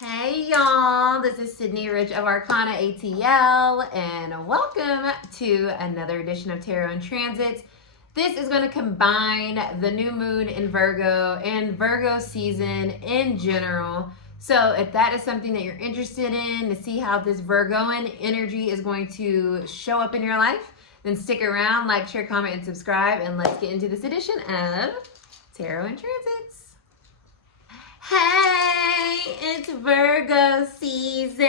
Hey y'all, this is Cidnee of Arcana ATL, and welcome to another edition of Tarot and Transits. This is going to combine the new moon in Virgo and Virgo season in general. So if that is something that you're interested in, to see how this Virgoan energy is going to show up in your life, then stick around, like, share, comment, and subscribe, and let's get into this edition of Tarot and Transits. Hey, it's Virgo season.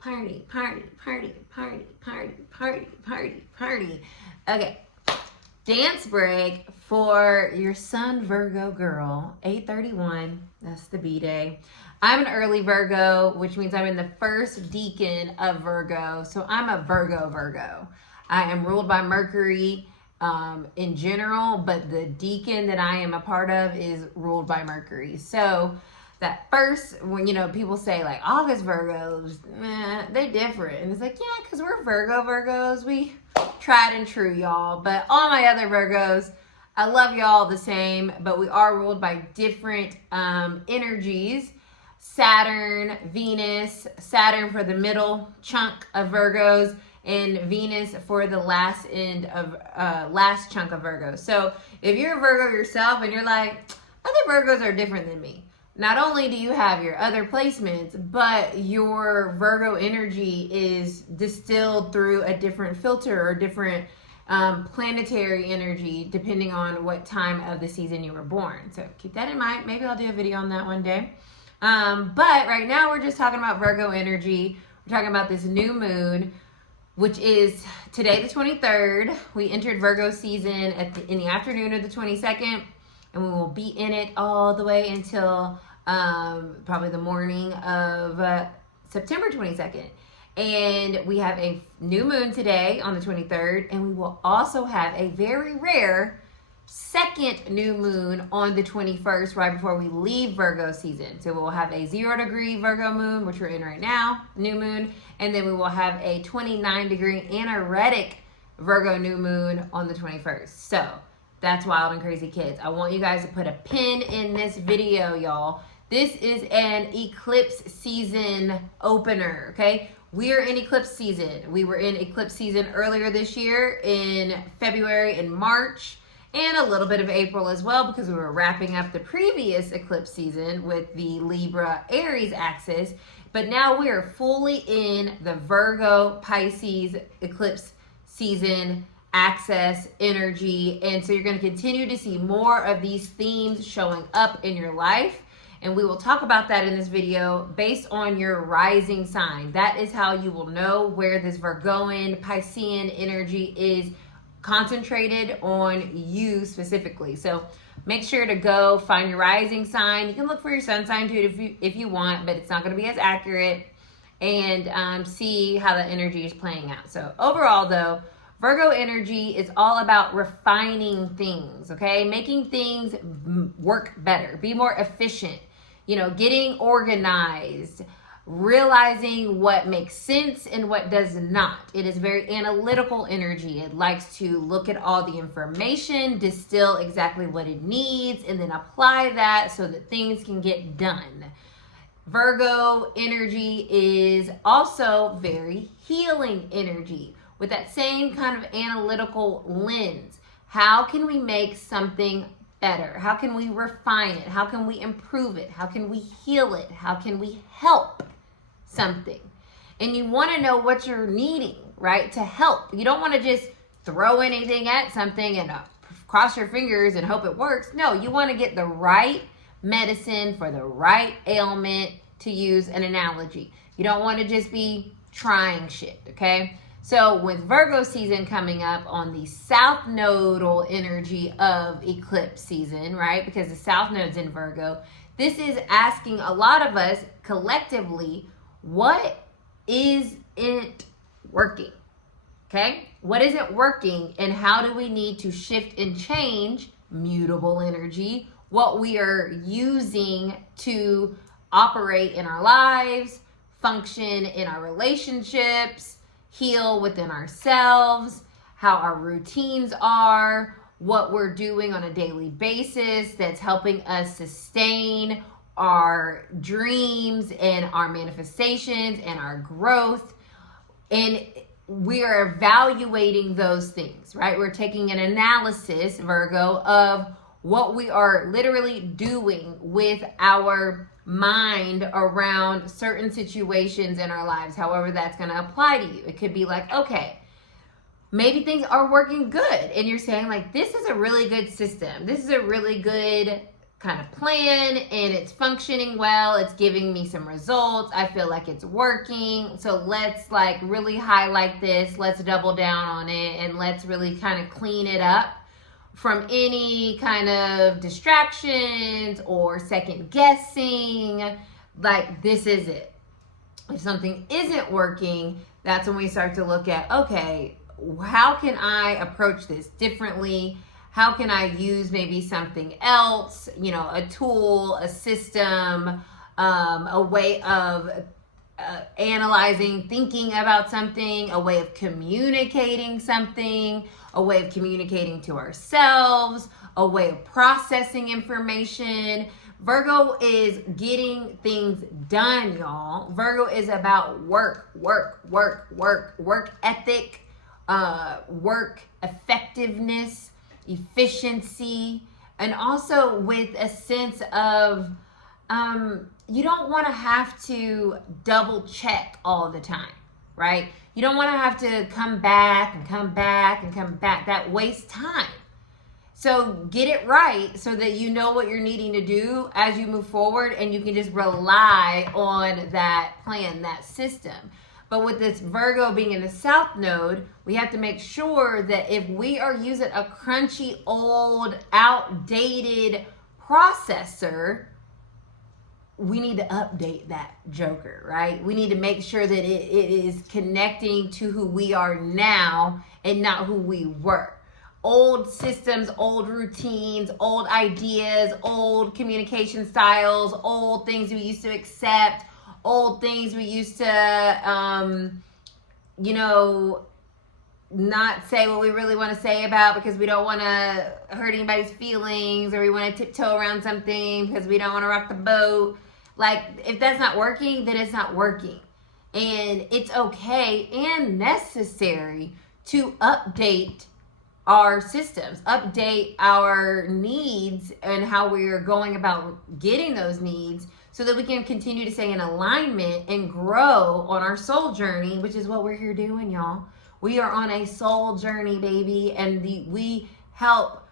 Party, party, party, party, party, party, party, party. Okay, dance break for your Sun Virgo girl, 8/31. That's the B-Day. I'm an early Virgo, which means I'm in the first decan of Virgo. So I'm a Virgo. I am ruled by Mercury in general, but the decan that I am a part of is ruled by Mercury. So that first, when people say like August Virgos, they're different, and it's like, yeah, because we're Virgos, we tried and true, y'all. But all my other Virgos, I love y'all the same, but we are ruled by different energies. Saturn, Venus, Saturn for the middle chunk of Virgos, and Venus for the last chunk of Virgo. So if you're a Virgo yourself and you're like, other Virgos are different than me, not only do you have your other placements, but your Virgo energy is distilled through a different filter or different planetary energy depending on what time of the season you were born. So keep that in mind. Maybe I'll do a video on that one day. But right now we're just talking about Virgo energy. We're talking about this new moon, which is today the 23rd. We entered Virgo season in the afternoon of the 22nd, and we will be in it all the way until probably the morning of September 22nd. And we have a new moon today on the 23rd, and we will also have a very rare second new moon on the 21st, right before we leave Virgo season. So we'll have a 0-degree Virgo moon, which we're in right now, new moon, and then we will have a 29-degree Anaretic Virgo new moon on the 21st. So that's wild and crazy, kids. I want you guys to put a pin in this video, y'all. This is an eclipse season opener, okay? We are in eclipse season. We were in eclipse season earlier this year in February and March, and a little bit of April as well, because we were wrapping up the previous eclipse season with the Libra Aries axis. But now we are fully in the Virgo Pisces eclipse season axis energy. And so you're going to continue to see more of these themes showing up in your life. And we will talk about that in this video based on your rising sign. That is how you will know where this Virgoan Piscean energy is concentrated on you specifically. So make sure to go find your rising sign. You can look for your sun sign too if you want, but it's not going to be as accurate, and see how the energy is playing out. So overall though, Virgo energy is all about refining things, okay? Making things work better, be more efficient, getting organized, realizing what makes sense and what does not. It is very analytical energy. It likes to look at all the information, distill exactly what it needs, and then apply that so that things can get done. Virgo energy is also very healing energy with that same kind of analytical lens. How can we make something better? How can we refine it? How can we improve it? How can we heal it? How can we help something? And you want to know what you're needing, right, to help. You don't want to just throw anything at something and cross your fingers and hope it works. No, you want to get the right medicine for the right ailment, to use an analogy. You don't want to just be trying shit, okay? So with Virgo season coming up on the south nodal energy of eclipse season, right, because the south node's in Virgo, this is asking a lot of us collectively, what isn't working? Okay? What isn't working, and how do we need to shift and change mutable energy, what we are using to operate in our lives, function in our relationships, heal within ourselves, how our routines are, what we're doing on a daily basis that's helping us sustain our dreams and our manifestations and our growth. And we are evaluating those things, right? We're taking an analysis, Virgo, of what we are literally doing with our mind around certain situations in our lives, however that's going to apply to you. It could be like, okay, maybe things are working good and you're saying like, this is a really good system. This is a really good kind of plan and it's functioning well. It's giving me some results. I feel like it's working. So let's like really highlight this. Let's double down on it and let's really kind of clean it up from any kind of distractions or second guessing. Like, this is it. If something isn't working, that's when we start to look at, okay, how can I approach this differently? How can I use maybe something else, you know, a tool, a system, a way of analyzing, thinking about something, a way of communicating something, a way of communicating to ourselves, a way of processing information. Virgo is getting things done, y'all. Virgo is about work ethic, work effectiveness, efficiency, and also with a sense of you don't want to have to double check all the time, right? You don't want to have to come back and come back and come back. That wastes time. So get it right so that you know what you're needing to do as you move forward and you can just rely on that plan, that system. But with this Virgo being in the South Node, we have to make sure that if we are using a crunchy, old, outdated processor, we need to update that joker, right? We need to make sure that it is connecting to who we are now and not who we were. Old systems, old routines, old ideas, old communication styles, old things we used to accept, old things we used to, you know, not say what we really want to say about because we don't want to hurt anybody's feelings, or we want to tiptoe around something because we don't want to rock the boat. Like, if that's not working, then it's not working. And it's okay and necessary to update our systems, update our needs and how we are going about getting those needs so that we can continue to stay in alignment and grow on our soul journey, which is what we're here doing, y'all. We are on a soul journey, baby, and the help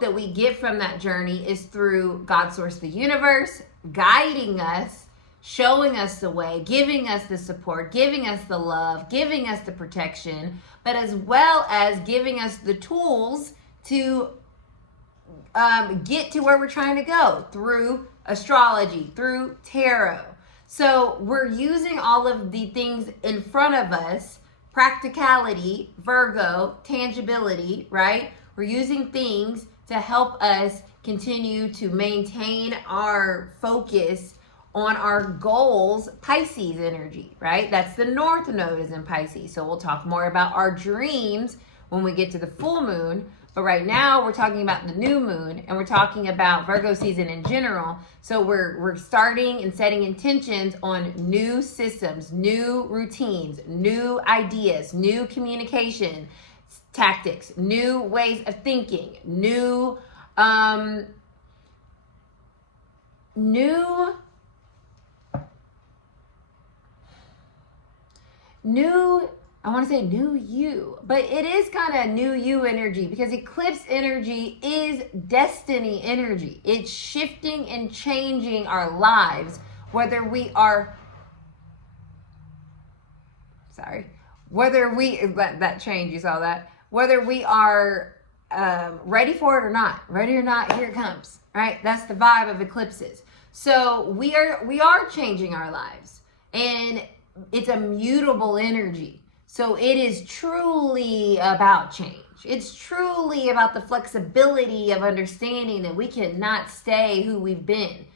that we get from that journey is through God, source, the universe, guiding us, showing us the way, giving us the support, giving us the love, giving us the protection, but as well as giving us the tools to get to where we're trying to go through astrology, through tarot. So we're using all of the things in front of us, practicality, Virgo, tangibility, right? We're using things to help us continue to maintain our focus on our goals, Pisces energy, right? That's the North Node is in Pisces. So we'll talk more about our dreams when we get to the full moon. But right now we're talking about the new moon and we're talking about Virgo season in general. So we're starting and setting intentions on new systems, new routines, new ideas, new communication tactics, new ways of thinking, new I want to say new you, but it is kind of new you energy because eclipse energy is destiny energy. It's shifting and changing our lives, whether we are, that change, you saw that, whether we are ready for it or not, here it comes, right? That's the vibe of eclipses. So we are changing our lives, and it's a mutable energy. So it is truly about change. It's truly about the flexibility of understanding that we cannot stay who we've been.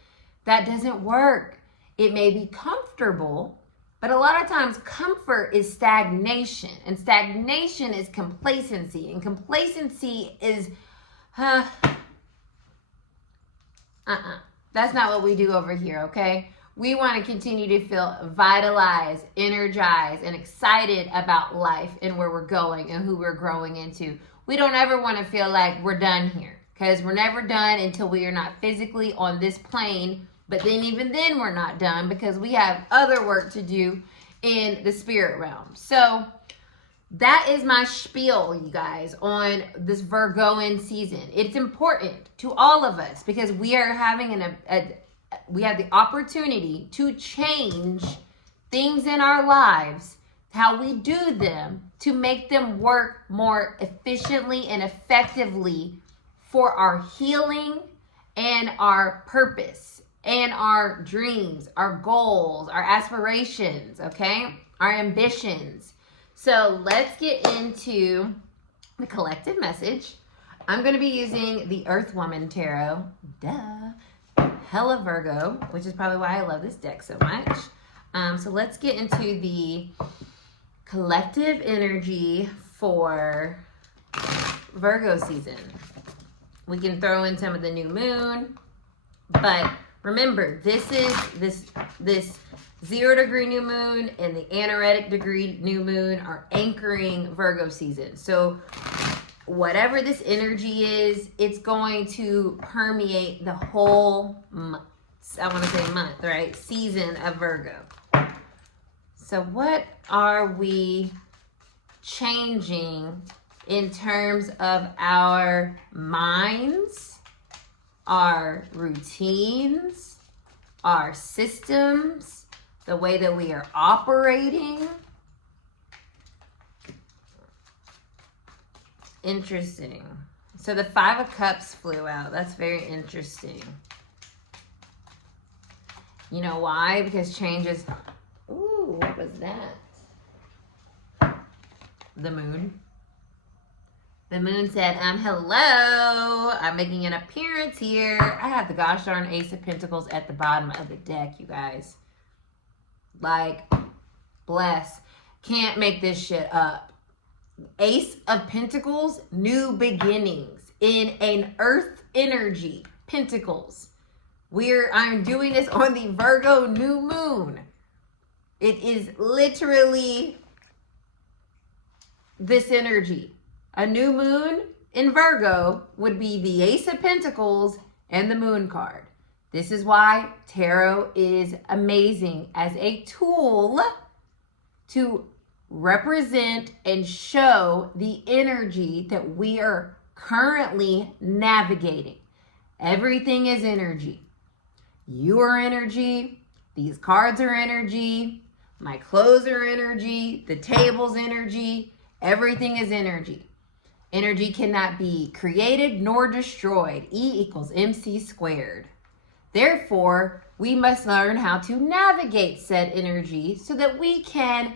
That doesn't work. It may be comfortable, But a lot of times comfort is stagnation, and stagnation is complacency, and complacency is, that's not what we do over here, okay? We want to continue to feel vitalized, energized, and excited about life and where we're going and who we're growing into. We don't ever want to feel like we're done here, because we're never done until we are not physically on this plane. But then even then we're not done, because we have other work to do in the spirit realm. So that is my spiel, you guys, on this Virgoan season. It's important to all of us, because we are having we have the opportunity to change things in our lives, how we do them, to make them work more efficiently and effectively for our healing and our purpose and our dreams, our goals, our aspirations, okay? Our ambitions. So let's get into the collective message. I'm going to be using the Earth Woman Tarot. Hella Virgo, which is probably why I love this deck so much. So let's get into the collective energy for Virgo season. We can throw in some of the new moon, but remember, this is this 0 degree new moon and the anaretic degree new moon are anchoring Virgo season. So whatever this energy is, it's going to permeate the whole month. I want to say month, right? Season of Virgo. So what are we changing in terms of our minds, our routines, our systems, the way that we are operating? Interesting. So the 5 of Cups flew out. That's very interesting. You know why? Because changes. Ooh, what was that? The moon. The moon said, hello. I'm making an appearance here. I have the gosh darn Ace of Pentacles at the bottom of the deck, you guys. Like, bless. Can't make this shit up. Ace of Pentacles, new beginnings in an earth energy. Pentacles. I'm doing this on the Virgo new moon. It is literally this energy. A new moon in Virgo would be the Ace of Pentacles and the moon card. This is why tarot is amazing as a tool to represent and show the energy that we are currently navigating. Everything is energy. You are energy. These cards are energy. My clothes are energy. The table's energy. Everything is energy. Energy cannot be created nor destroyed. E = mc squared. Therefore, we must learn how to navigate said energy so that we can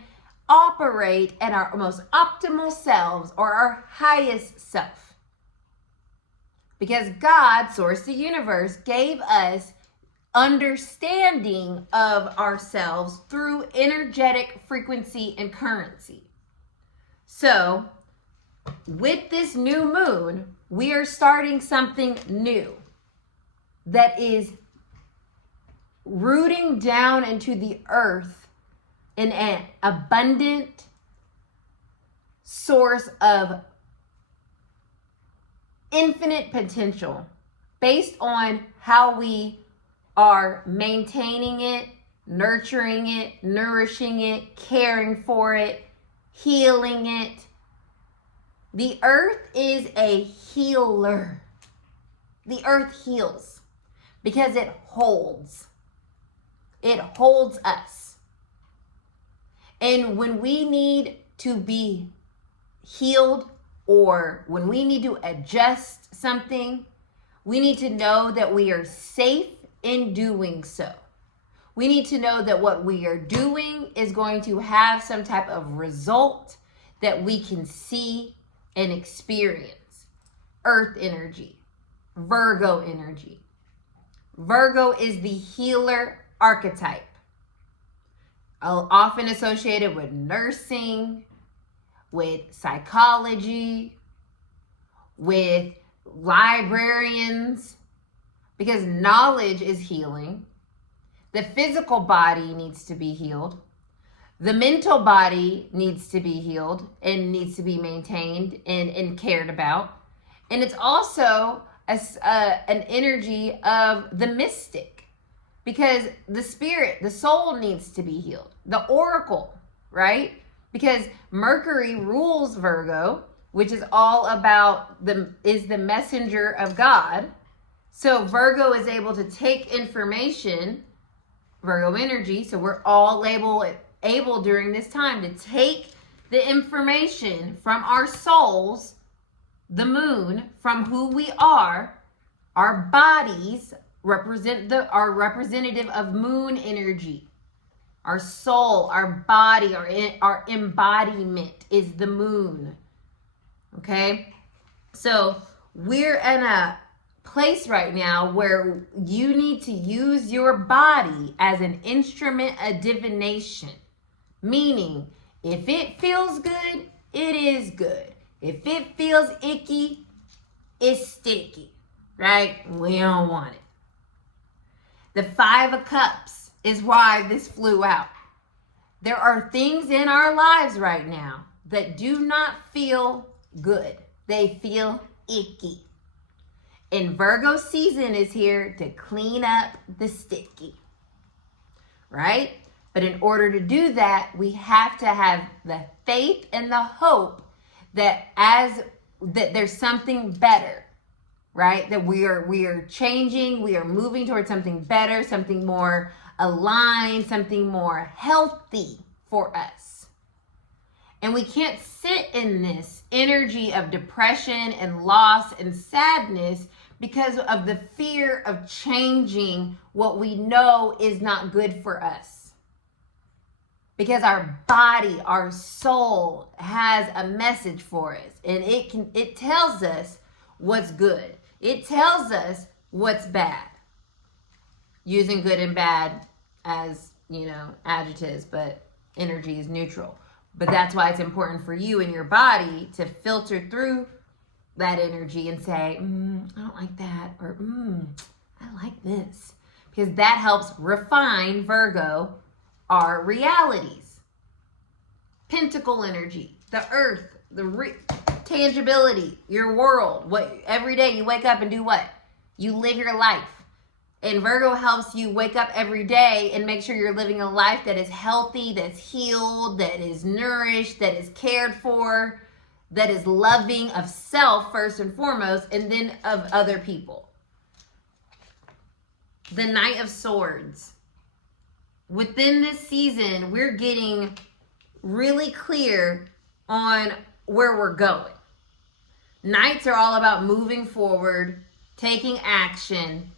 operate at our most optimal selves, or our highest self. Because God, source the universe, gave us understanding of ourselves through energetic frequency and currency. So, with this new moon, we are starting something new that is rooting down into the earth in an abundant source of infinite potential based on how we are maintaining it, nurturing it, nourishing it, caring for it, healing it. The earth is a healer. The earth heals because it holds. It holds us. And when we need to be healed, or when we need to adjust something, we need to know that we are safe in doing so. We need to know that what we are doing is going to have some type of result that we can see and experience. Earth energy, Virgo energy. Virgo is the healer archetype. often associated with nursing, with psychology, with librarians, because knowledge is healing. The physical body needs to be healed. The mental body needs to be healed and needs to be maintained and cared about. And it's also an energy of the mystic, because the spirit, the soul needs to be healed. The oracle, right? Because Mercury rules Virgo, which is all about is the messenger of God. So Virgo is able to take information, Virgo energy, so we're all able during this time to take the information from our souls, the moon, from who we are. Our bodies are representative of moon energy. Our soul, our body, our embodiment is the moon. Okay? So we're in a place right now where you need to use your body as an instrument of divination. Meaning, if it feels good, it is good. If it feels icky, it's sticky. Right? We don't want it. The 5 of Cups is why this flew out. There are things in our lives right now that do not feel good. They feel icky. And Virgo season is here to clean up the sticky. Right? But in order to do that, we have to have the faith and the hope that there's something better. Right? That we are changing, we are moving towards something better, something more aligned, something more healthy for us. And we can't sit in this energy of depression and loss and sadness because of the fear of changing what we know is not good for us. Because our body, our soul has a message for us, and it tells us what's good. It tells us what's bad. Using good and bad as, adjectives, but energy is neutral. But that's why it's important for you and your body to filter through that energy and say, I don't like that, or I like this. Because that helps refine, Virgo, our realities. Pentacle energy, the earth, tangibility, your world. Every day you wake up and do what? You live your life. And Virgo helps you wake up every day and make sure you're living a life that is healthy, that's healed, that is nourished, that is cared for, that is loving of self first and foremost, and then of other people. The Knight of Swords. Within this season, we're getting really clear on where we're going. Knights are all about moving forward, taking action.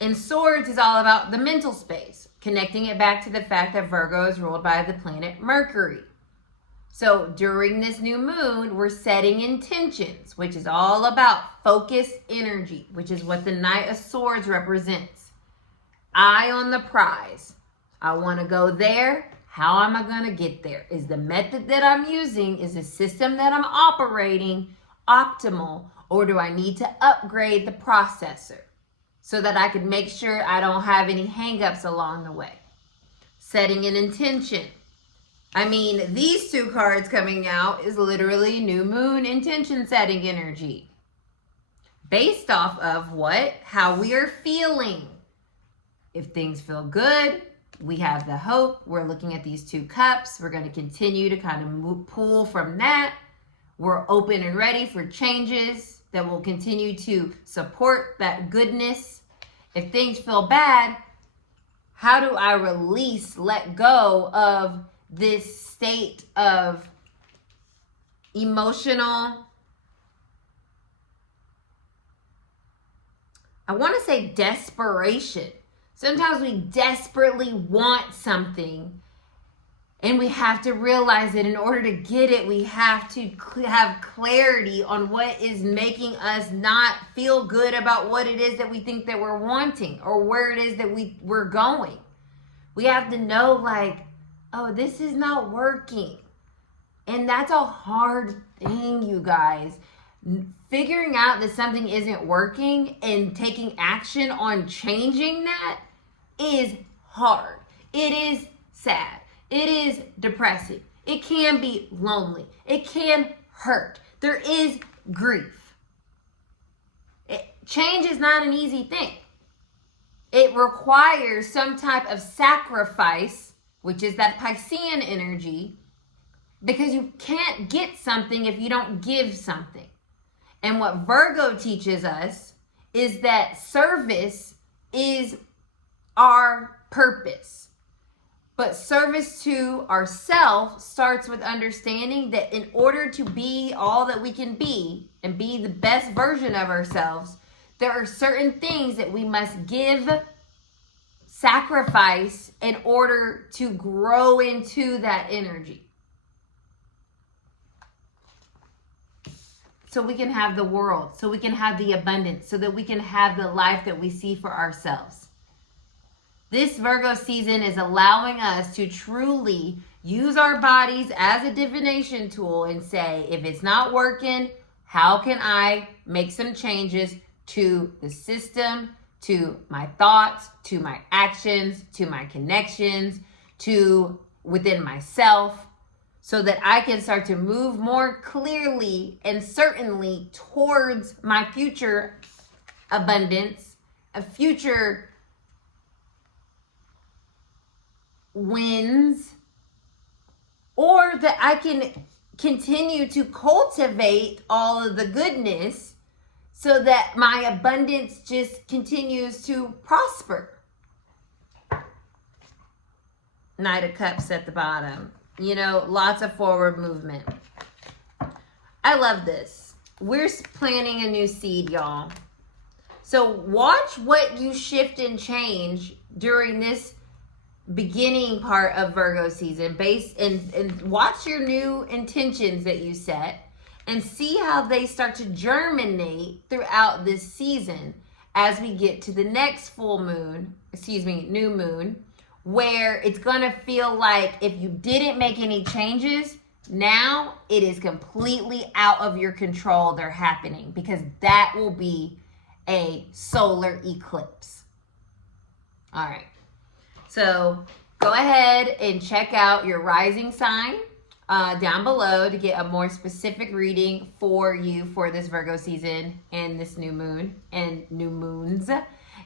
And Swords is all about the mental space, connecting it back to the fact that Virgo is ruled by the planet Mercury. So during this new moon, we're setting intentions, which is all about focused energy, which is what the Knight of Swords represents. Eye on the prize. I want to go there. How am I going to get there? Is the method that I'm using, is the system that I'm operating optimal, or do I need to upgrade the processor so that I can make sure I don't have any hangups along the way? Setting an intention. I mean, these 2 cards coming out is literally new moon intention setting energy. Based off of what? How we are feeling. If things feel good, we have the hope. We're looking at these 2 cups. We're going to continue to kind of pull from that. We're open and ready for changes that will continue to support that goodness. If things feel bad, how do I let go of this state of emotional, I want to say desperation. Sometimes we desperately want something, and we have to realize that in order to get it, we have to have clarity on what is making us not feel good about what it is that we think that we're wanting or where it is that we're going. We have to know, like, oh, this is not working. And that's a hard thing, you guys. Figuring out that something isn't working and taking action on changing that is hard. It is sad. It is depressing. It can be lonely. It can hurt. There is grief. Change is not an easy thing. It requires some type of sacrifice, which is that Piscean energy, because you can't get something if you don't give something. And what Virgo teaches us is that service is our purpose. But service to ourselves starts with understanding that in order to be all that we can be and be the best version of ourselves, there are certain things that we must give, sacrifice in order to grow into that energy. So we can have the world, so we can have the abundance, so that we can have the life that we see for ourselves. This Virgo season is allowing us to truly use our bodies as a divination tool and say, if it's not working, how can I make some changes to the system, to my thoughts, to my actions, to my connections, to within myself, so that I can start to move more clearly and certainly towards my future abundance, a future wins, or that I can continue to cultivate all of the goodness so that my abundance just continues to prosper. Knight of Cups at the bottom. You know, lots of forward movement. I love this. We're planting a new seed, y'all. So watch what you shift and change during this beginning part of Virgo season, and watch your new intentions that you set and see how they start to germinate throughout this season as we get to the next new moon, where it's gonna feel like if you didn't make any changes, now it is completely out of your control. They're happening because that will be a solar eclipse. All right. So go ahead and check out your rising sign down below to get a more specific reading for you for this Virgo season and this new moon and new moons.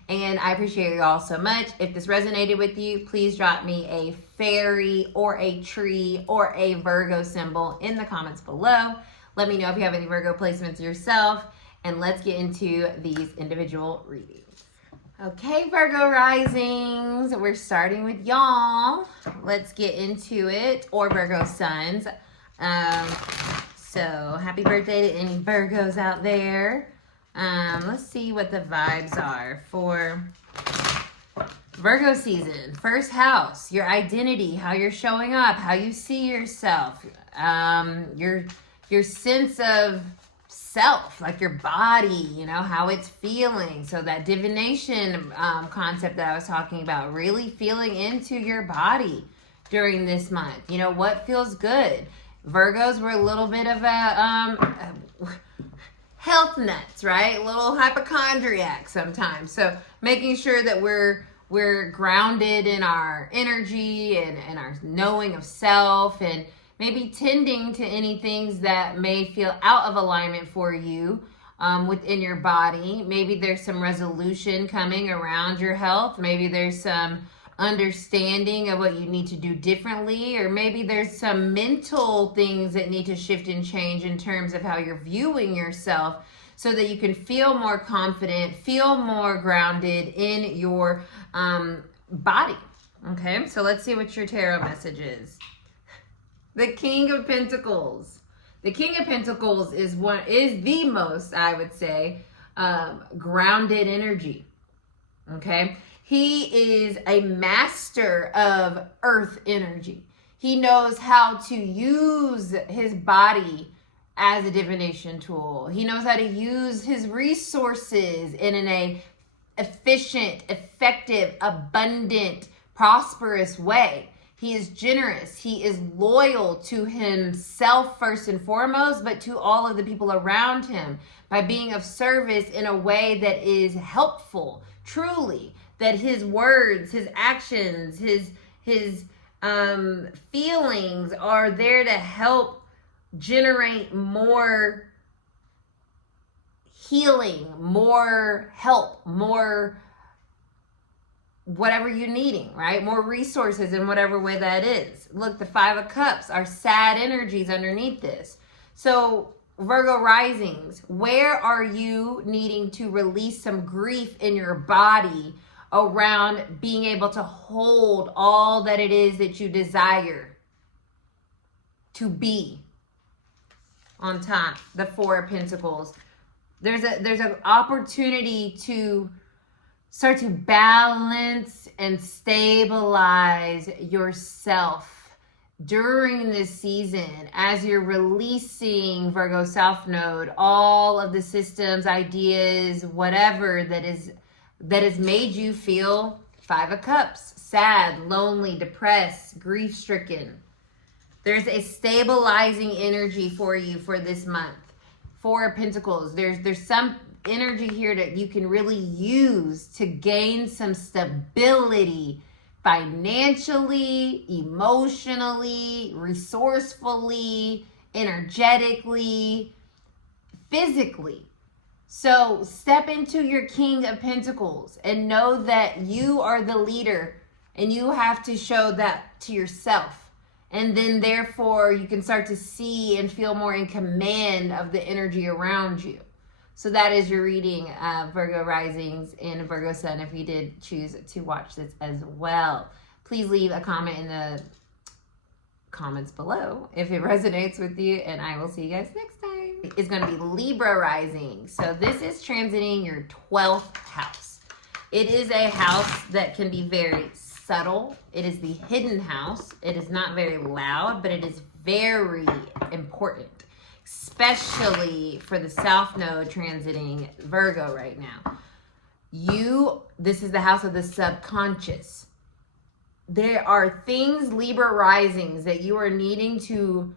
And I appreciate you all so much. If this resonated with you, please drop me a fairy or a tree or a Virgo symbol in the comments below. Let me know if you have any Virgo placements yourself. And let's get into these individual readings. Okay, Virgo risings, we're starting with y'all. Let's get into it, or Virgo suns. So happy birthday to any Virgos out there. Let's see what the vibes are for Virgo season. First house, your identity, how you're showing up, how you see yourself, your sense of self, like your body, you know, how it's feeling. So that divination concept that I was talking about, really feeling into your body during this month. You know, what feels good. Virgos were a little bit of a health nuts, right? A little hypochondriac sometimes. So making sure that we're grounded in our energy and our knowing of self, and maybe tending to any things that may feel out of alignment for you within your body. Maybe there's some resolution coming around your health. Maybe there's some understanding of what you need to do differently, or maybe there's some mental things that need to shift and change in terms of how you're viewing yourself, so that you can feel more confident, feel more grounded in your body. Okay, so let's see what your tarot message is. The King of Pentacles. The King of Pentacles is the most, I would say, grounded energy. Okay? He is a master of earth energy. He knows how to use his body as a divination tool. He knows how to use his resources in an efficient, effective, abundant, prosperous way. He is generous. He is loyal to himself first and foremost, but to all of the people around him by being of service in a way that is helpful, truly. That his words, his actions, his feelings are there to help generate more healing, more help, more whatever you're needing, right? More resources in whatever way that is. Look, the 5 of Cups are sad energies underneath this. So Virgo risings, where are you needing to release some grief in your body around being able to hold all that it is that you desire to be on top? The 4 of Pentacles. There's an opportunity to start to balance and stabilize yourself during this season as you're releasing, Virgo South Node, all of the systems, ideas, whatever that has made you feel 5 of Cups, sad, lonely, depressed, grief-stricken. There's a stabilizing energy for you for this month. 4 of Pentacles. There's some energy here that you can really use to gain some stability financially, emotionally, resourcefully, energetically, physically. So step into your King of Pentacles and know that you are the leader and you have to show that to yourself. And then therefore you can start to see and feel more in command of the energy around you. So that is your reading, Virgo risings and Virgo sun, if you did choose to watch this as well. Please leave a comment in the comments below if it resonates with you, and I will see you guys next time. It's going to be Libra rising. So this is transiting your 12th house. It is a house that can be very subtle. It is the hidden house. It is not very loud, but it is very important, especially for the South Node transiting Virgo right now. This is the house of the subconscious. There are things, Libra risings, that you are needing to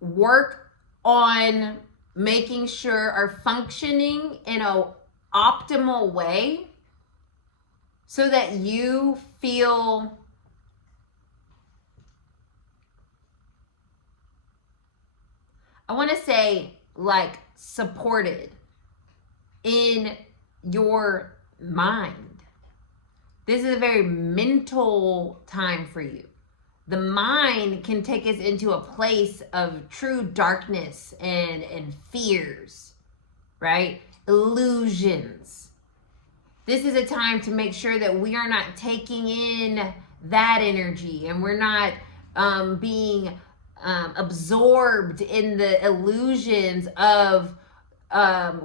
work on making sure are functioning in an optimal way so that you feel I want to say like supported in your mind. This is a very mental time for you. The mind can take us into a place of true darkness and fears, right? Illusions. This is a time to make sure that we are not taking in that energy and we're not being absorbed in the illusions of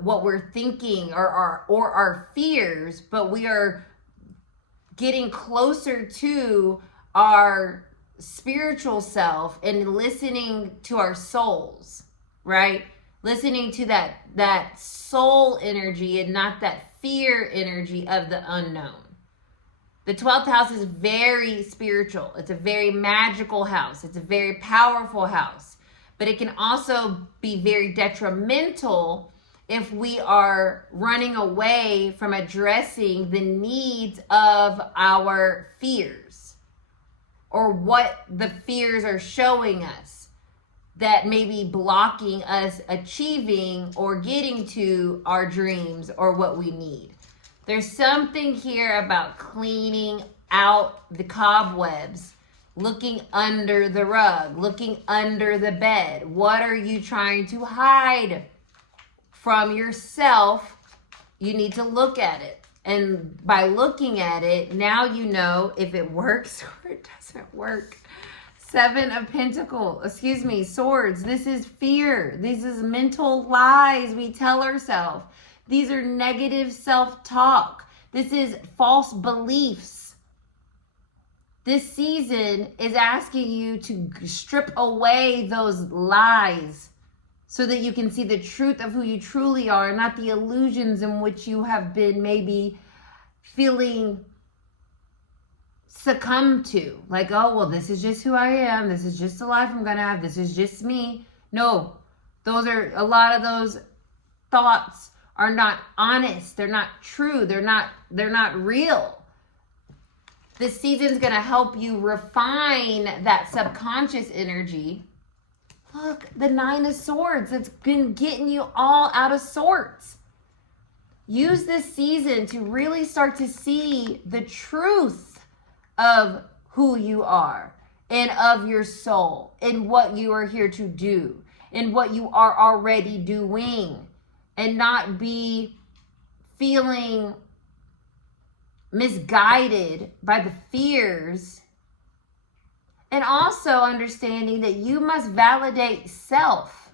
what we're thinking or our fears, but we are getting closer to our spiritual self and listening to our souls, right? Listening to that soul energy and not that fear energy of the unknown. The 12th house is very spiritual. It's a very magical house. It's a very powerful house. But it can also be very detrimental if we are running away from addressing the needs of our fears or what the fears are showing us that may be blocking us achieving or getting to our dreams or what we need. There's something here about cleaning out the cobwebs, looking under the rug, looking under the bed. What are you trying to hide from yourself? You need to look at it. And by looking at it, now you know if it works or it doesn't work. 7 of Pentacles, swords. This is fear. This is mental lies we tell ourselves. These are negative self-talk. This is false beliefs. This season is asking you to strip away those lies so that you can see the truth of who you truly are, not the illusions in which you have been maybe feeling succumb to. Like, oh, well, this is just who I am. This is just the life I'm going to have. This is just me. No, a lot of those thoughts are not honest. They're not true. They're not real. This season's going to help you refine that subconscious energy. Look, the 9 of Swords. It's been getting you all out of sorts. Use this season to really start to see the truth of who you are and of your soul and what you are here to do and what you are already doing, and not be feeling misguided by the fears, and also understanding that you must validate self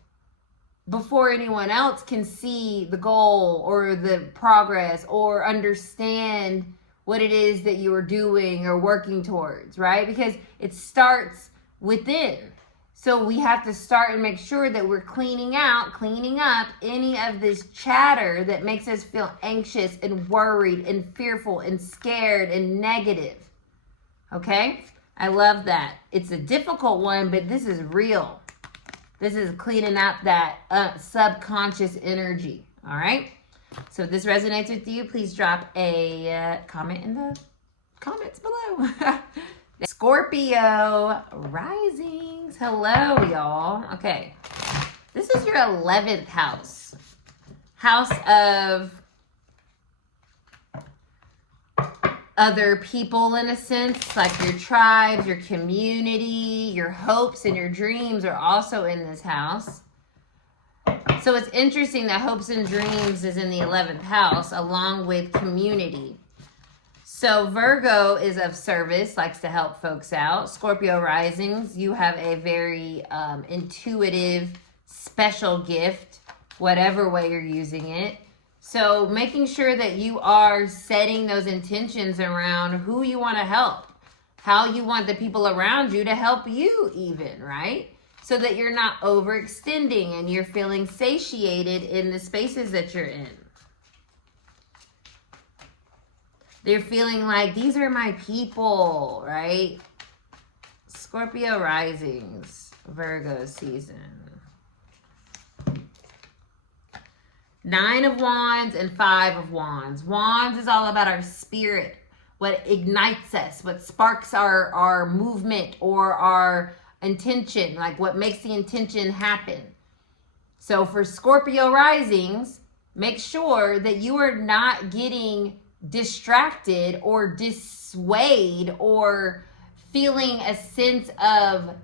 before anyone else can see the goal or the progress or understand what it is that you are doing or working towards, right? Because it starts within. So we have to start and make sure that we're cleaning up any of this chatter that makes us feel anxious and worried and fearful and scared and negative. Okay? I love that. It's a difficult one, but this is real. This is cleaning up that subconscious energy. All right? So if this resonates with you, please drop a comment in the comments below. Scorpio risings. Hello, y'all. Okay. This is your 11th house. House of other people, in a sense, like your tribes, your community, your hopes and your dreams are also in this house. So it's interesting that hopes and dreams is in the 11th house along with community. So Virgo is of service, likes to help folks out. Scorpio risings, you have a very intuitive, special gift, whatever way you're using it. So making sure that you are setting those intentions around who you want to help, how you want the people around you to help you even, right? So that you're not overextending and you're feeling satiated in the spaces that you're in. They're feeling like, these are my people, right? Scorpio risings, Virgo season. 9 of Wands and 5 of Wands. Wands is all about our spirit, what ignites us, what sparks our movement or our intention, like what makes the intention happen. So for Scorpio risings, make sure that you are not getting distracted or dissuaded or feeling a sense of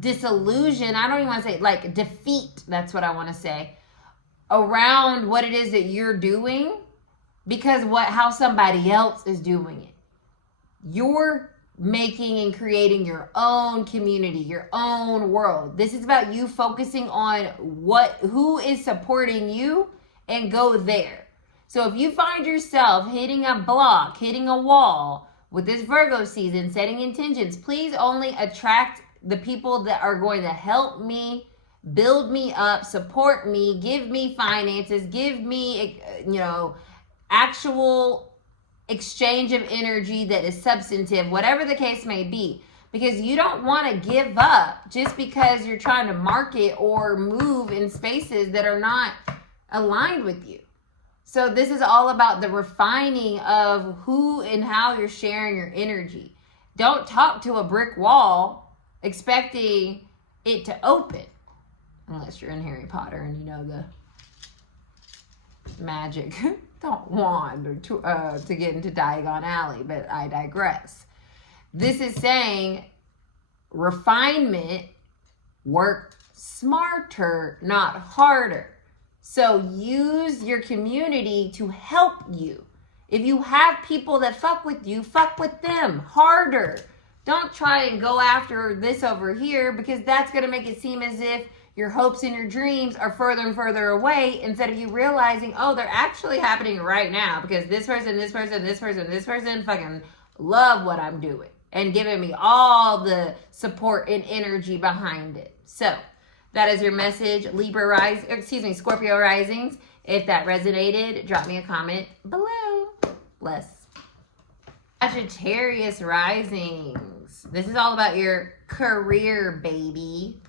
disillusion. I don't even want to say, like, defeat. That's what I want to say around what it is that you're doing, because how somebody else is doing it. You're making and creating your own community, your own world. This is about you focusing on who is supporting you, and go there. So if you find yourself hitting a block, hitting a wall with this Virgo season, setting intentions, please only attract the people that are going to help me, build me up, support me, give me finances, give me, actual exchange of energy that is substantive, whatever the case may be. Because you don't want to give up just because you're trying to market or move in spaces that are not aligned with you. So this is all about the refining of who and how you're sharing your energy. Don't talk to a brick wall expecting it to open, unless you're in Harry Potter and you know the magic wand or to get into Diagon Alley, but I digress. This is saying refinement, work smarter, not harder. So use your community to help you. If you have people that fuck with you, fuck with them harder. Don't try and go after this over here, because that's going to make it seem as if your hopes and your dreams are further and further away, instead of you realizing, oh, they're actually happening right now, because this person fucking love what I'm doing and giving me all the support and energy behind it. So that is your message, Scorpio risings. If that resonated, drop me a comment below. Bless. Sagittarius risings. This is all about your career, baby.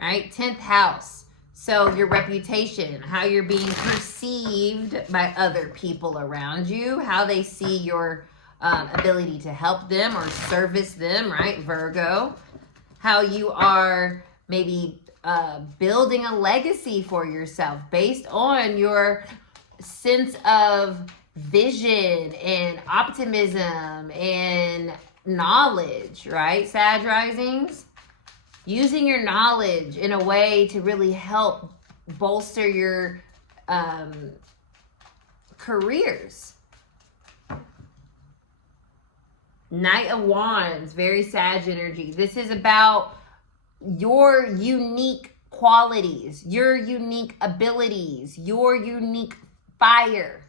All right, 10th house. So your reputation, how you're being perceived by other people around you, how they see your ability to help them or service them, right, Virgo? How you are maybe building a legacy for yourself based on your sense of vision and optimism and knowledge, right, Sag risings? Using your knowledge in a way to really help bolster your careers. Knight of Wands, very Sag energy. This is about your unique qualities, your unique abilities, your unique fire.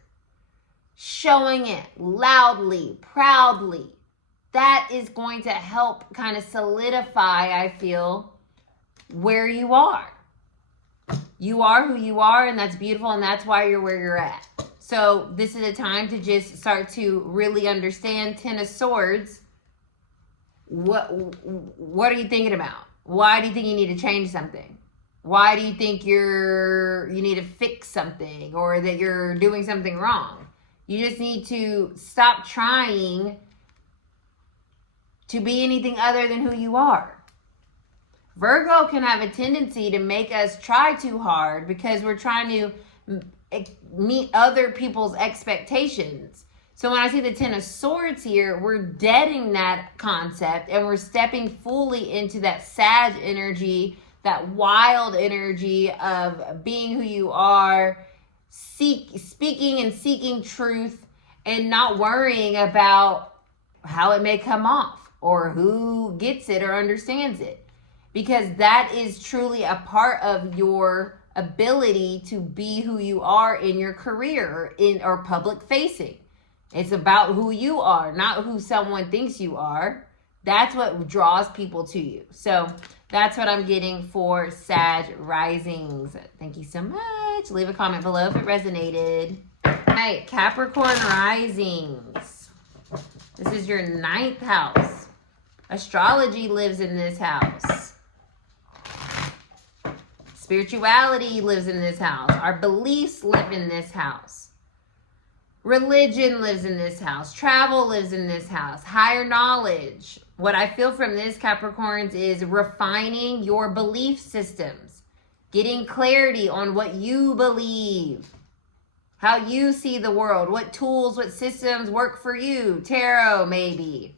Showing it loudly, proudly. That is going to help kind of solidify, I feel, where you are. You are who you are, and that's beautiful, and that's why you're where you're at. So this is a time to just start to really understand. 10 of Swords. What are you thinking about? Why do you think you need to change something? Why do you think you need to fix something or that you're doing something wrong? You just need to stop trying to be anything other than who you are. Virgo can have a tendency to make us try too hard because we're trying to meet other people's expectations. So when I see the 10 of Swords here, we're deading that concept and we're stepping fully into that Sag energy, that wild energy of being who you are, speaking and seeking truth and not worrying about how it may come off or who gets it or understands it, because that is truly a part of your ability to be who you are in your career or public facing. It's about who you are, not who someone thinks you are. That's what draws people to you. So that's what I'm getting for Sag risings. Thank you so much. Leave a comment below if it resonated. All right, Capricorn risings. This is your 9th house. Astrology lives in this house. Spirituality lives in this house. Our beliefs live in this house. Religion lives in this house. Travel lives in this house. Higher knowledge. What I feel from this, Capricorns, is refining your belief systems. Getting clarity on what you believe. How you see the world. What tools, what systems work for you. Tarot, maybe.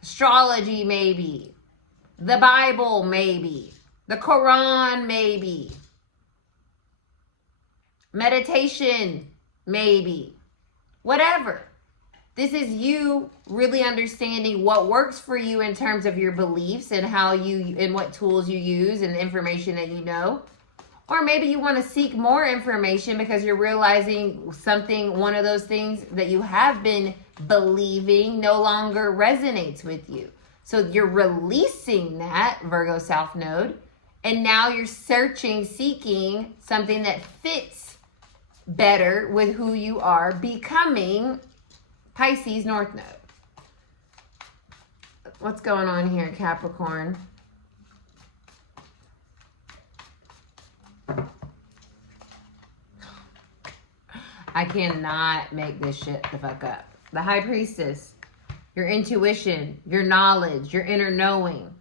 Astrology, maybe. The Bible, maybe. The Quran, maybe. Meditation, maybe. Whatever. This is you really understanding what works for you in terms of your beliefs and how you and what tools you use and the information that you know. Or maybe you want to seek more information because you're realizing something, one of those things that you have been believing no longer resonates with you. So you're releasing that, Virgo South Node, and now you're seeking something that fits better with who you are, becoming Pisces North Node. What's going on here, Capricorn? I cannot make this shit the fuck up. The High Priestess, your intuition, your knowledge, your inner knowing.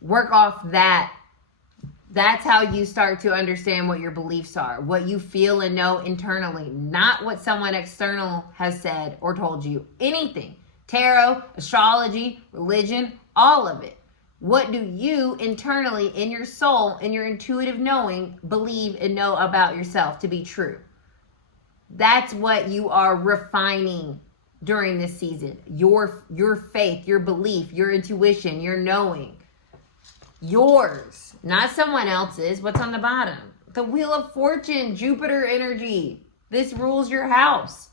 Work off that. That's how you start to understand what your beliefs are, what you feel and know internally, not what someone external has said or told you. Anything. Tarot, astrology, religion, all of it. What do you internally in your soul, in your intuitive knowing, believe and know about yourself to be true? That's what you are refining during this season. Your faith, your belief, your intuition, your knowing. Yours, not someone else's. What's on the bottom? The Wheel of Fortune, Jupiter energy. This rules your house.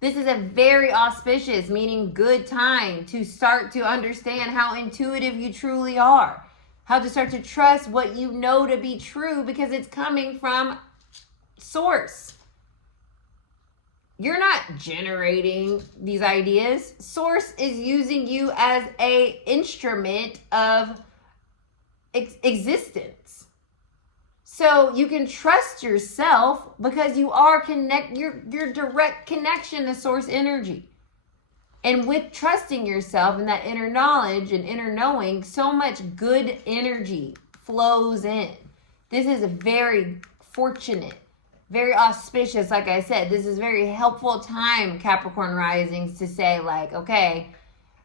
This is a very auspicious, meaning good time to start to understand how intuitive you truly are. How to start to trust what you know to be true because it's coming from source. you're not generating these ideas. Source is using you as a instrument of existence. So you can trust yourself because you are your direct connection to source energy. And with trusting yourself and that inner knowledge and inner knowing, so much good energy flows in. This is a very fortunate, very auspicious, like I said, this is very helpful time, Capricorn risings, to say like, okay,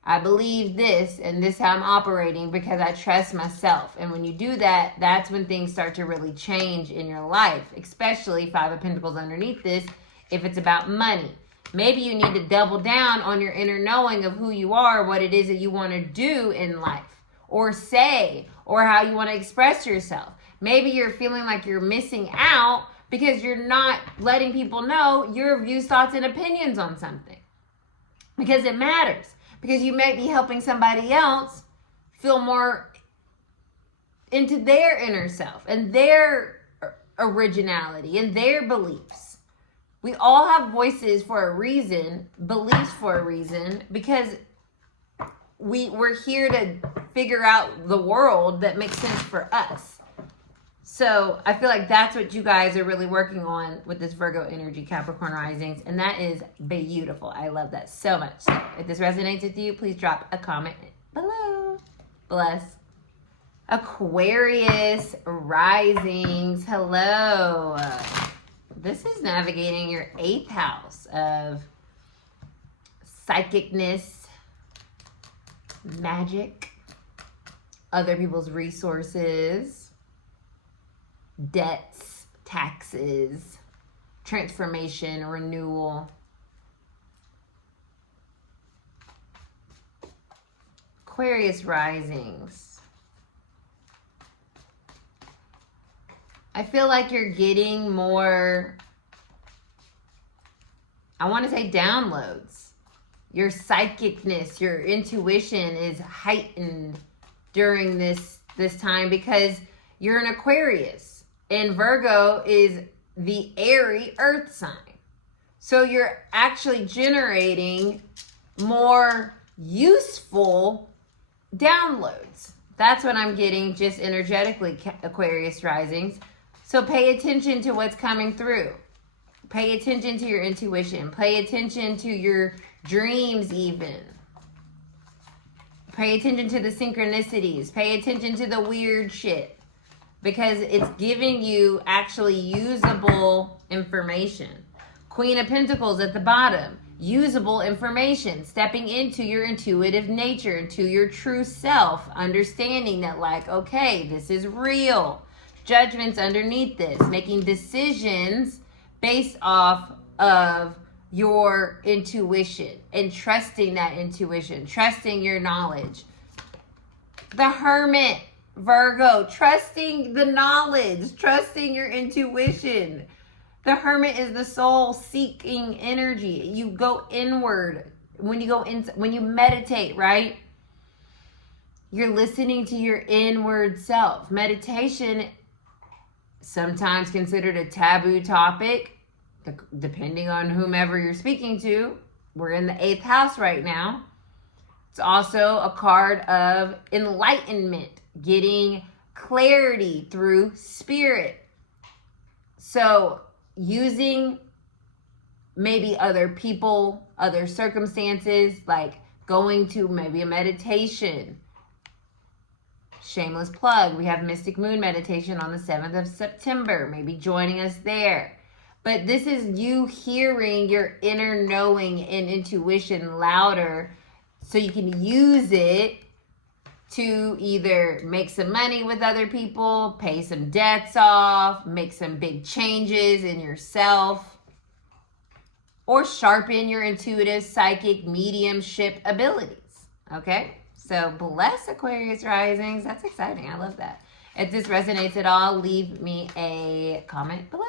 I believe this and this is how I'm operating because I trust myself. And when you do that, that's when things start to really change in your life, especially Five of Pentacles underneath this, if it's about money. Maybe you need to double down on your inner knowing of who you are, what it is that you want to do in life or say, or how you want to express yourself. Maybe you're feeling like you're missing out because you're not letting people know your views, thoughts, and opinions on something. Because it matters. Because you may be helping somebody else feel more into their inner self and their originality and their beliefs. We all have voices for a reason, beliefs for a reason, because we're here to figure out the world that makes sense for us. So I feel like that's what you guys are really working on with this Virgo energy, Capricorn risings. And that is beautiful. I love that so much. So if this resonates with you, please drop a comment below. Bless. Aquarius risings. Hello. This is navigating your 8th house of psychicness, magic, other people's resources, debts, taxes, transformation, renewal. Aquarius risings. I feel like you're getting more, I want to say downloads. Your psychicness, your intuition is heightened during this time because you're an Aquarius. And Virgo is the airy earth sign. So you're actually generating more useful downloads. That's what I'm getting just energetically, Aquarius risings. So pay attention to what's coming through. Pay attention to your intuition. Pay attention to your dreams even. Pay attention to the synchronicities. Pay attention to the weird shit. Because it's giving you actually usable information. Queen of Pentacles at the bottom. Usable information. Stepping into your intuitive nature, into your true self. Understanding that like, okay, this is real. Judgments underneath this. Making decisions based off of your intuition. And trusting that intuition. Trusting your knowledge. The Hermit. Virgo, trusting the knowledge, trusting your intuition. The Hermit is the soul seeking energy. You go inward. When you meditate, right? You're listening to your inward self. Meditation, sometimes considered a taboo topic, depending on whomever you're speaking to. We're in the 8th house right now. It's also a card of enlightenment. Getting clarity through spirit. So using maybe other people, other circumstances, like going to maybe a meditation. Shameless plug. We have Mystic Moon meditation on the 7th of September. Maybe joining us there. But this is you hearing your inner knowing and intuition louder so you can use it to either make some money with other people, pay some debts off, make some big changes in yourself, or sharpen your intuitive, psychic, mediumship abilities. Okay? So bless Aquarius risings. That's exciting. I love that. If this resonates at all, leave me a comment below.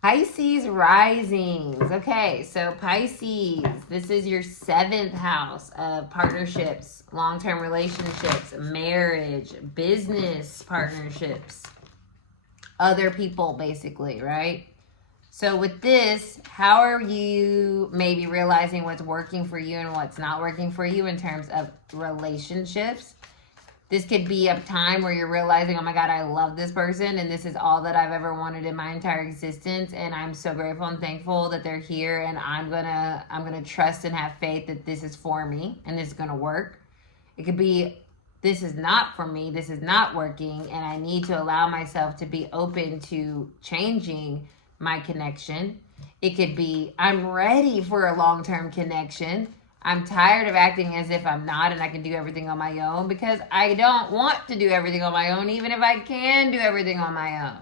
Pisces risings. Okay, so Pisces, this is your 7th house of partnerships, long-term relationships, marriage, business partnerships, other people basically, right? So with this, how are you maybe realizing what's working for you and what's not working for you in terms of relationships? This could be a time where you're realizing, oh my God, I love this person and this is all that I've ever wanted in my entire existence, and I'm so grateful and thankful that they're here, and I'm gonna trust and have faith that this is for me and this is gonna work. It could be, this is not for me, this is not working, and I need to allow myself to be open to changing my connection. It could be, I'm ready for a long-term connection. I'm tired of acting as if I'm not and I can do everything on my own, because I don't want to do everything on my own, even if I can do everything on my own.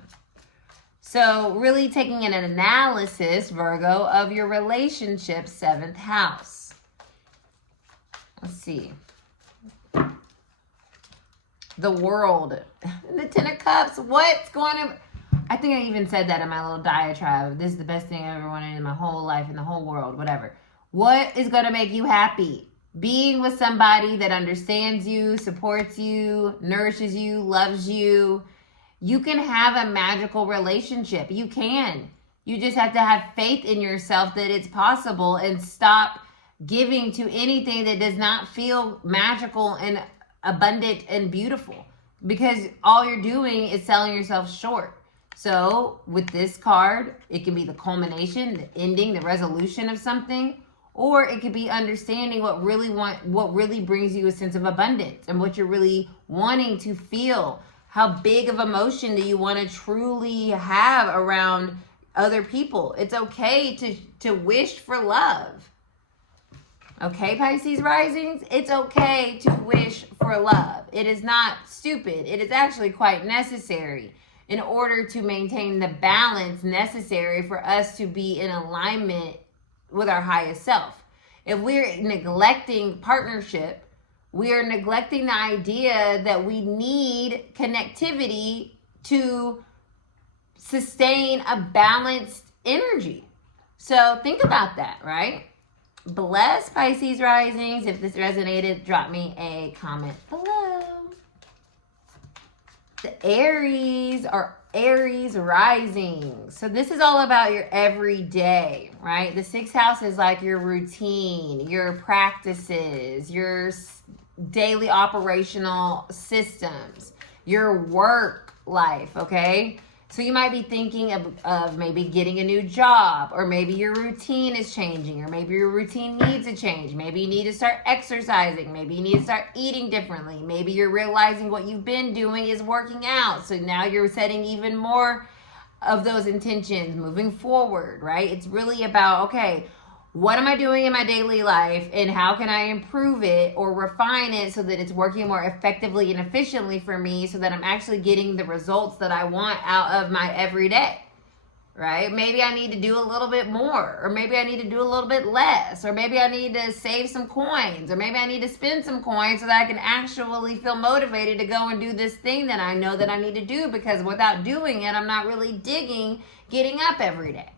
So really taking an analysis, Virgo, of your relationship 7th house. Let's see. The World. The 10 of Cups. What's going on? I think I even said that in my little diatribe. This is the best thing I ever wanted in my whole life, in the whole world, whatever. What is going to make you happy? Being with somebody that understands you, supports you, nourishes you, loves you. You can have a magical relationship. You can. You just have to have faith in yourself that it's possible, and stop giving to anything that does not feel magical and abundant and beautiful, because all you're doing is selling yourself short. So with this card, it can be the culmination, the ending, the resolution of something. Or it could be understanding what really brings you a sense of abundance and what you're really wanting to feel. How big of emotion do you want to truly have around other people? It's okay to wish for love. Okay, Pisces risings? It's okay to wish for love. It is not stupid. It is actually quite necessary in order to maintain the balance necessary for us to be in alignment with our highest self. If we're neglecting partnership, we are neglecting the idea that we need connectivity to sustain a balanced energy. So think about that, right? Bless, Pisces risings. If this resonated, drop me a comment below. The Aries are Aries rising. So this is all about your everyday, right? The 6th house is like your routine, your practices, your daily operational systems, your work life, okay? So you might be thinking of maybe getting a new job, or maybe your routine is changing, or maybe your routine needs a change. Maybe you need to start exercising. Maybe you need to start eating differently. Maybe you're realizing what you've been doing is working out. So now you're setting even more of those intentions moving forward, right? It's really about, okay, what am I doing in my daily life, and how can I improve it or refine it so that it's working more effectively and efficiently for me, so that I'm actually getting the results that I want out of my everyday, right? Maybe I need to do a little bit more, or maybe I need to do a little bit less, or maybe I need to save some coins, or maybe I need to spend some coins so that I can actually feel motivated to go and do this thing that I know that I need to do, because without doing it, I'm not really digging getting up every day.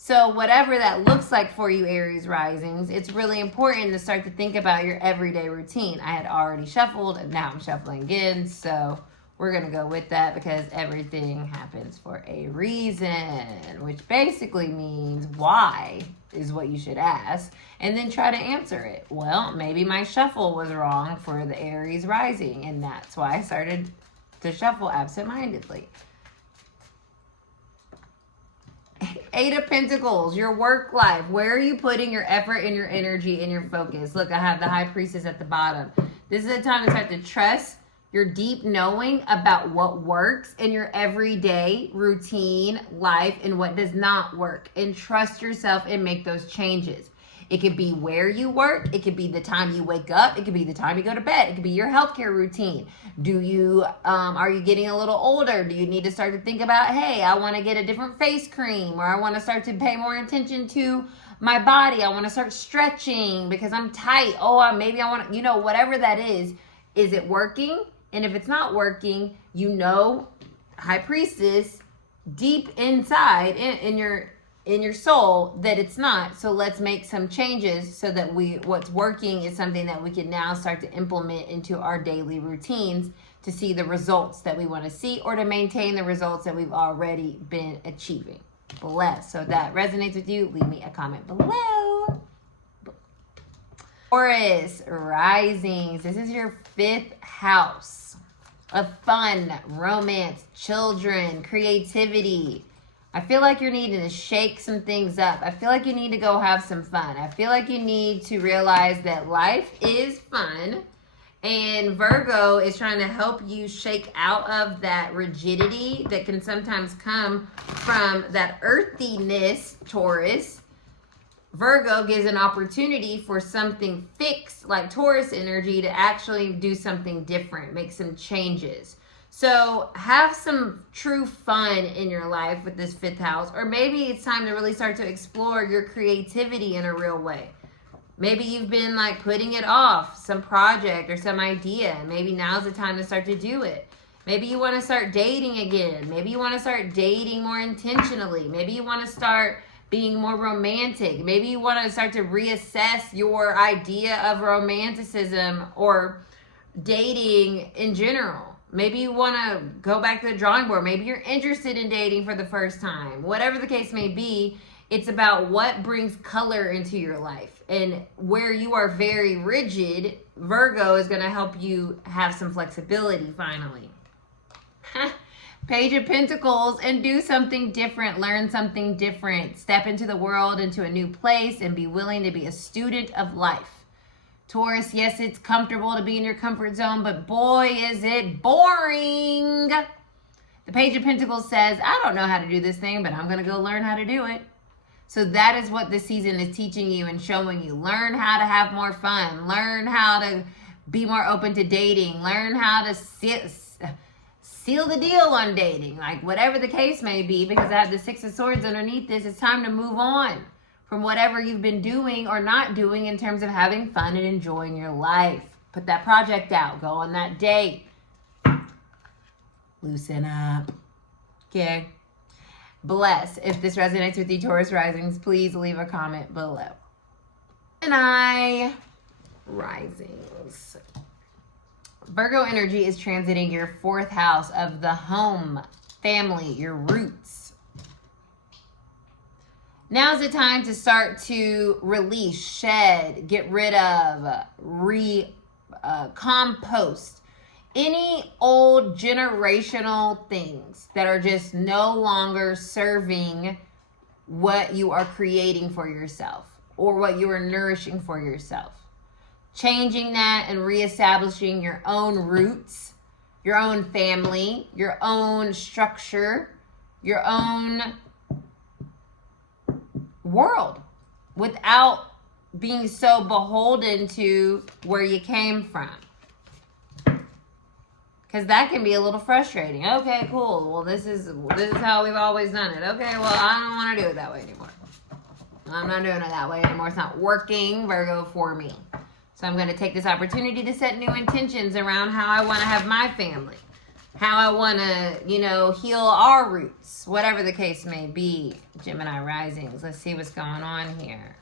So whatever that looks like for you, Aries risings, it's really important to start to think about your everyday routine. I had already shuffled, and now I'm shuffling again. So we're going to go with that, because everything happens for a reason, which basically means why is what you should ask, and then try to answer it. Well, maybe my shuffle was wrong for the Aries rising, and that's why I started to shuffle absentmindedly. 8 of Pentacles, your work life. Where are you putting your effort and your energy and your focus? Look, I have the High Priestess at the bottom. This is a time to start to trust your deep knowing about what works in your everyday routine life and what does not work. And trust yourself and make those changes. It could be where you work. It could be the time you wake up. It could be the time you go to bed. It could be your healthcare routine. Are you getting a little older? Do you need to start to think about, hey, I want to get a different face cream, or I want to start to pay more attention to my body. I want to start stretching because I'm tight. Maybe I want to, whatever that is it working? And if it's not working, High Priestess, deep inside in your soul that it's not. So let's make some changes so that what's working is something that we can now start to implement into our daily routines to see the results that we want to see, or to maintain the results that we've already been achieving. blessed. So if that resonates with you, leave me a comment below. Taurus risings. This is your 5th house of fun, romance, children, creativity. I feel like you're needing to shake some things up. I feel like you need to go have some fun. I feel like you need to realize that life is fun. And Virgo is trying to help you shake out of that rigidity that can sometimes come from that earthiness, Taurus. Virgo gives an opportunity for something fixed, like Taurus energy, to actually do something different, make some changes. So have some true fun in your life with this 5th house. Or maybe it's time to really start to explore your creativity in a real way. Maybe you've been like putting it off, some project or some idea. Maybe now's the time to start to do it. Maybe you want to start dating again. Maybe you want to start dating more intentionally. Maybe you want to start being more romantic. Maybe you want to start to reassess your idea of romanticism or dating in general. Maybe you want to go back to the drawing board. Maybe you're interested in dating for the first time. Whatever the case may be, it's about what brings color into your life. And where you are very rigid, Virgo is going to help you have some flexibility finally. Page of Pentacles, and do something different. Learn something different. Step into the world, into a new place, and be willing to be a student of life. Taurus, yes, it's comfortable to be in your comfort zone, but boy, is it boring. The Page of Pentacles says, I don't know how to do this thing, but I'm going to go learn how to do it. So that is what this season is teaching you and showing you. Learn how to have more fun. Learn how to be more open to dating. Learn how to seal the deal on dating. Like whatever the case may be, because I have the 6 of Swords underneath this, it's time to move on from whatever you've been doing or not doing in terms of having fun and enjoying your life. Put that project out. Go on that date. Loosen up. Okay. Bless. If this resonates with you, Taurus risings, please leave a comment below. Gemini risings. Virgo energy is transiting your 4th house of the home, family, your roots. Now's the time to start to release, shed, get rid of, compost any old generational things that are just no longer serving what you are creating for yourself or what you are nourishing for yourself. Changing that and reestablishing your own roots, your own family, your own structure, your own world without being so beholden to where you came from. Because that can be a little frustrating. Okay, cool. Well, this is how we've always done it. Okay, well, I don't want to do it that way anymore. I'm not doing it that way anymore. It's not working, Virgo, for me. So I'm going to take this opportunity to set new intentions around how I want to have my family. How I want to, heal our roots. Whatever the case may be. Gemini risings. Let's see what's going on here.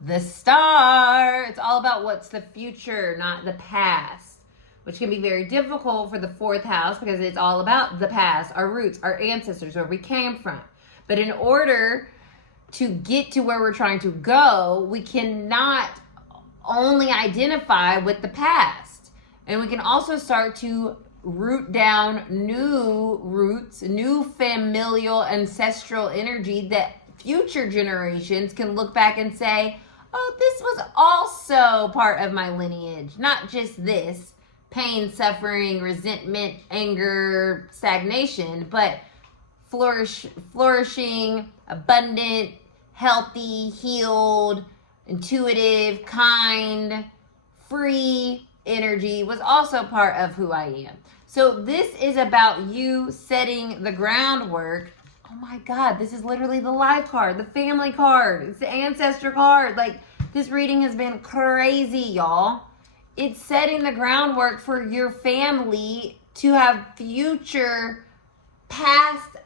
The Star. It's all about what's the future, not the past. Which can be very difficult for the 4th house because it's all about the past, our roots, our ancestors, where we came from. But in order to get to where we're trying to go, we cannot only identify with the past. And we can also start to root down new roots, new familial ancestral energy that future generations can look back and say, oh, this was also part of my lineage, not just this. Pain, suffering, resentment, anger, stagnation, but flourishing, abundant, healthy, healed, intuitive, kind, free energy was also part of who I am. So this is about you setting the groundwork. Oh my God, this is literally the life card, the family card, it's the ancestor card. Like, this reading has been crazy, y'all. It's setting the groundwork for your family to have future past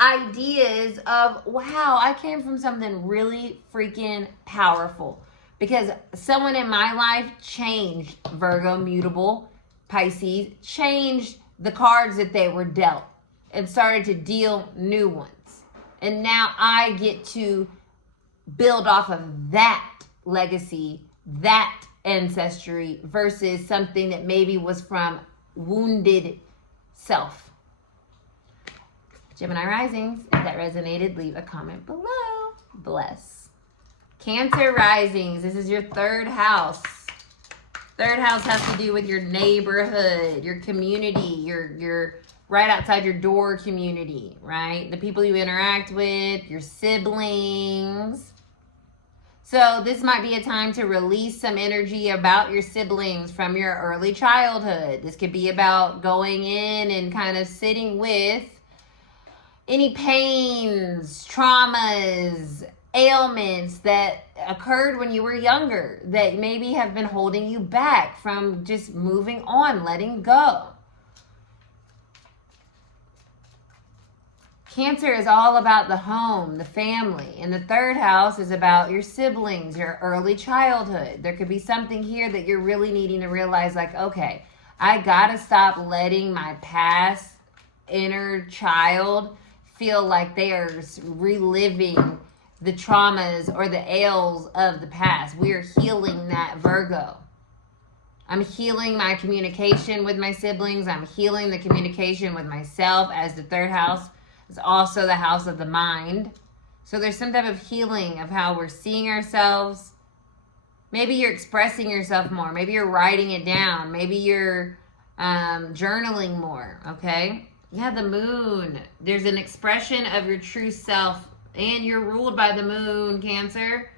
ideas of, wow, I came from something really freaking powerful. because someone in my life changed, Virgo, mutable, Pisces, changed the cards that they were dealt and started to deal new ones. And now I get to build off of that legacy, that ancestry, versus something that maybe was from wounded self. Gemini risings, if that resonated, leave a comment below. Bless. Cancer risings, this is your third house. Third house has to do with your neighborhood, your community, your right outside your door community, right? The people you interact with, your siblings. So this might be a time to release some energy about your siblings from your early childhood. This could be about going in and kind of sitting with any pains, traumas, ailments that occurred when you were younger that maybe have been holding you back from just moving on, letting go. Cancer is all about the home, the family, and the third house is about your siblings, your early childhood. There could be something here that you're really needing to realize, like, okay, I gotta stop letting my past inner child feel like they are reliving the traumas or the ails of the past. We are healing that, Virgo. I'm healing my communication with my siblings. I'm healing the communication with myself, as the third house is also the house of the mind. So there's some type of healing of how we're seeing ourselves. Maybe you're expressing yourself more. Maybe you're writing it down. Maybe you're journaling more, okay? Yeah, the moon. There's an expression of your true self, and you're ruled by the moon, Cancer.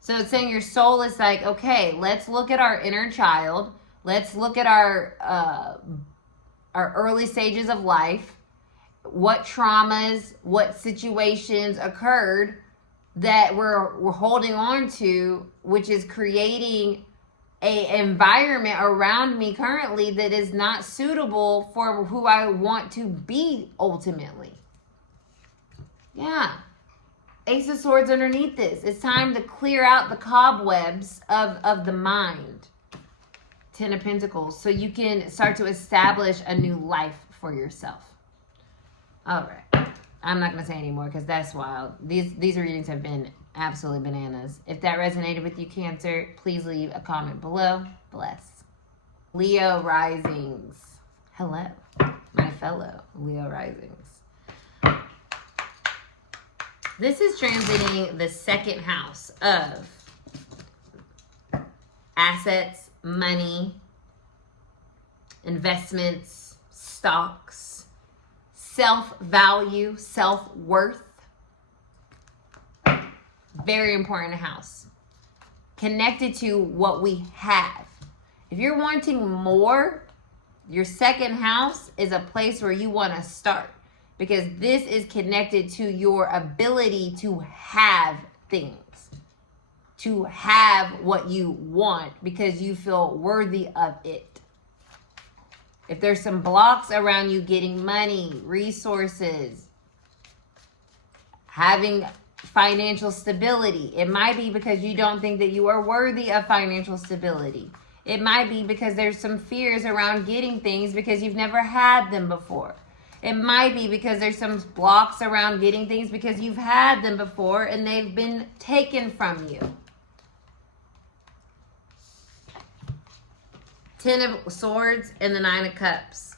So it's saying your soul is like, okay, let's look at our inner child. Let's look at our early stages of life. What traumas, what situations occurred that we're holding on to, which is creating a environment around me currently that is not suitable for who I want to be ultimately. Yeah. Ace of Swords underneath this. It's time to clear out the cobwebs of the mind. Ten of Pentacles. So you can start to establish a new life for yourself. All right. I'm not going to say anymore because that's wild. These readings have been absolutely bananas. If that resonated with you, Cancer, please leave a comment below. Bless. Leo risings. Hello, my fellow Leo risings. This is transiting the second house of assets, money, investments, stocks, self-value, self-worth. Very important house. Connected to what we have. If you're wanting more, your second house is a place where you want to start. Because this is connected to your ability to have things. To have what you want because you feel worthy of it. If there's some blocks around you getting money, resources, having financial stability, it might be because you don't think that you are worthy of financial stability. It might be because there's some fears around getting things because you've never had them before. It might be because there's some blocks around getting things because you've had them before and they've been taken from you. Ten of Swords and the Nine of Cups.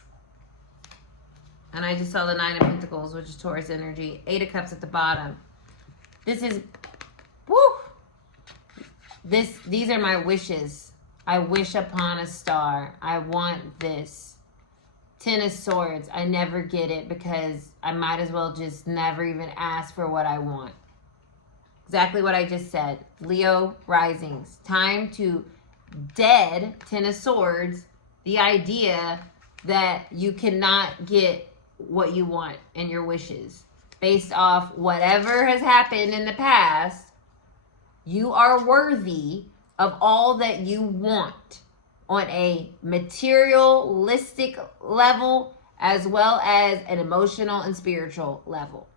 And I just saw the Nine of Pentacles, which is Taurus energy. Eight of Cups at the bottom. This is, woo! These are my wishes. I wish upon a star. I want this. Ten of Swords. I never get it because I might as well just never even ask for what I want. Exactly what I just said. Leo risings. Time to dead Ten of Swords the idea that you cannot get what you want and your wishes based off whatever has happened in the past. You are worthy of all that you want on a materialistic level as well as an emotional and spiritual level.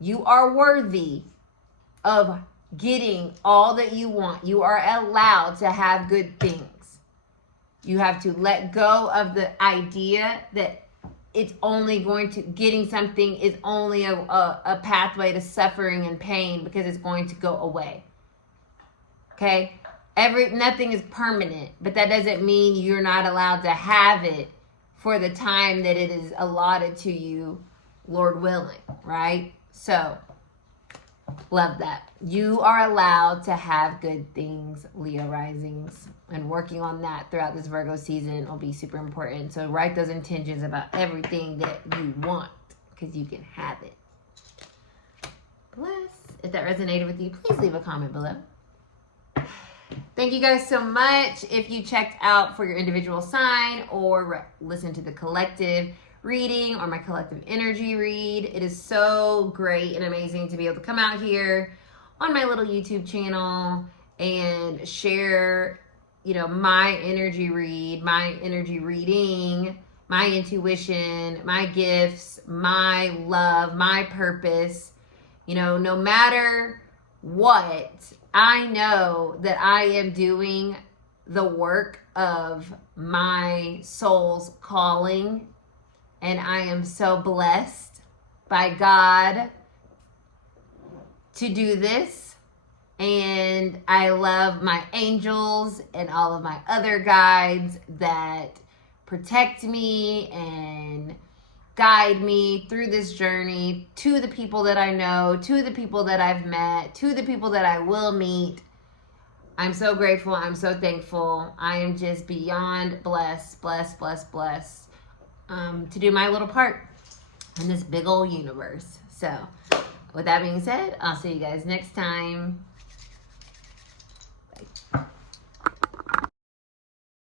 You are worthy of getting all that you want. You are allowed to have good things. You have to let go of the idea that it's only going to, getting something is only a pathway to suffering and pain because it's going to go away. Okay? Nothing is permanent, but that doesn't mean you're not allowed to have it for the time that it is allotted to you, Lord willing, right? So, love that. You are allowed to have good things, Leo risings. And working on that throughout this Virgo season will be super important. So write those intentions about everything that you want, because you can have it. Bless. If that resonated with you, please leave a comment below. Thank you guys so much. If you checked out for your individual sign or listen to the collective reading or my collective energy read, it is so great and amazing to be able to come out here on my little YouTube channel and share, you know, my energy read, my energy reading, my intuition, my gifts, my love, my purpose. You know, no matter what, I know that I am doing the work of my soul's calling, and I am so blessed by God to do this. And I love my angels and all of my other guides that protect me and guide me through this journey, to the people that I know, to the people that I've met, to the people that I will meet. I'm so grateful. I'm so thankful. I am just beyond blessed to do my little part in this big old universe. So with that being said, I'll see you guys next time. Bye.